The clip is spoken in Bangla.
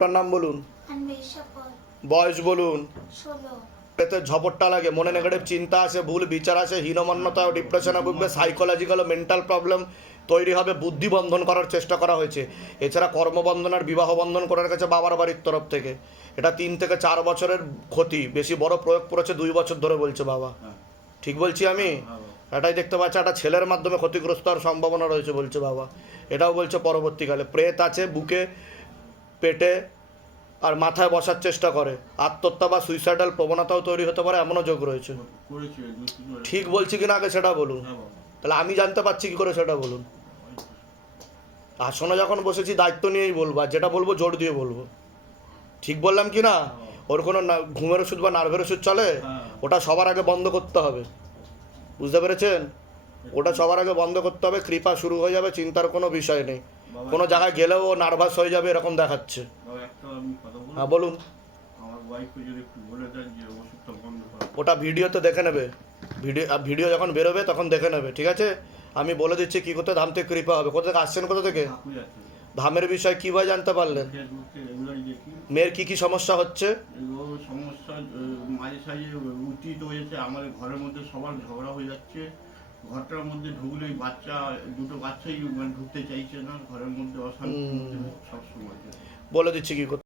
আপনার নাম বলুন, বয়স বলুন। এতে ঝপটটা লাগে, মনে নেগেটিভ চিন্তা আসে, ভুল বিচার আসে, হীনমন্যতা, ডিপ্রেশনে ভুগবে, সাইকোলজিক্যাল মেন্টাল প্রবলেম তৈরি হবে, বুদ্ধি বন্ধন করার চেষ্টা করা হয়েছে। এছাড়া কর্মবন্ধন আর বিবাহ বন্ধন করে রেখেছে বাবার বাড়ির তরফ থেকে। এটা 3 থেকে 4 বছরের ক্ষতি, বেশি বড় প্রয়োগ করেছে 2 বছর ধরে বলছে বাবা। ঠিক বলছি আমি? এটাই দেখতে পাচ্ছি, একটা ছেলের মাধ্যমে ক্ষতিগ্রস্ত হওয়ার সম্ভাবনা রয়েছে বলছে বাবা। এটাও বলছে পরবর্তীকালে প্রেত আছে বুকে, পেটে আর মাথায় বসার চেষ্টা করে, আত্মহত্যা বা সুইসাইডাল প্রবণতাও তৈরি হতে পারে, এমনও যোগ রয়েছে। ঠিক বলছি কিনা আগে সেটা বলুন, তাহলে আমি জানতে পারছি কি করে সেটা বলুন। আসনে যখন বসেছি দায়িত্ব নিয়েই বলবো, আর যেটা বলবো জোর দিয়ে বলবো। ঠিক বললাম কি না? ওর কোনো ঘুমের ওষুধ বা নার্ভের ওষুধ চলে? ওটা সবার আগে বন্ধ করতে হবে, বুঝতে পেরেছেন? ওটা সবার আগে বন্ধ করতে হবে, কৃপা শুরু হয়ে যাবে, চিন্তার কোনো বিষয় নেই। কোনো জায়গায় গেলেও ও নার্ভাস হয়ে যাবে এরকম দেখাচ্ছে। হ্যাঁ বলুন। ওটা ভিডিওতে দেখে নেবে, ভিডিও যখন বেরোবে তখন দেখে নেবে, ঠিক আছে? আমি বলে দিচ্ছি কী করতে, ধাম থেকে কৃপা হবে। কোথা থেকে আসছেন, কোথা থেকে? ধামের বিষয় কীভাবে জানতে পারলেন? মেয়ের কি কি সমস্যা হচ্ছে? সমস্যা মাঝে সাঝে উত্থিত হয়েছে, আমাদের ঘরের মধ্যে সবার ঝগড়া হয়ে যাচ্ছে। ঘরটার মধ্যে ঢুকলেই দুটো বাচ্চাই ঢুকতে চাইছে না, ঘরের মধ্যে অশান্তি সবসময়। বলে দিচ্ছি কী করতে।